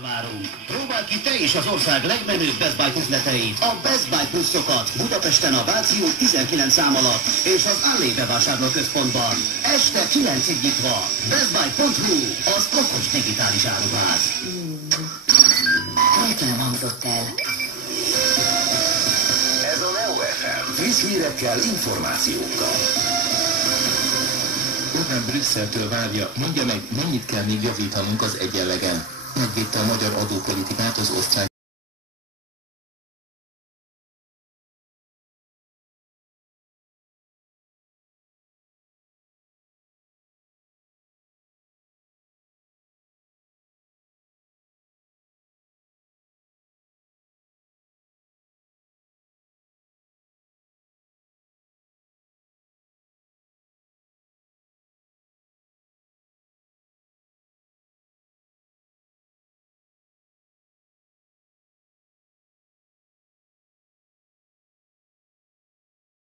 Várunk. Próbáld ki te is az ország legmenőbb Best Buy üzleteit, a Best Buy Pluszokat Budapesten a Váci út 19 szám alatt és az Allé bevásárlóközpontban. Este 9-ig nyitva. BestBuy.hu, az okos digitális áruház. Véletlenül hangzott el. Ez a Neo FM. Friss hírekkel, információkkal. Orbán Brüsszeltől várja, mondja meg, mennyit kell még javítanunk az egyenlegen. Megvédte a magyar adópolitikát az osztrák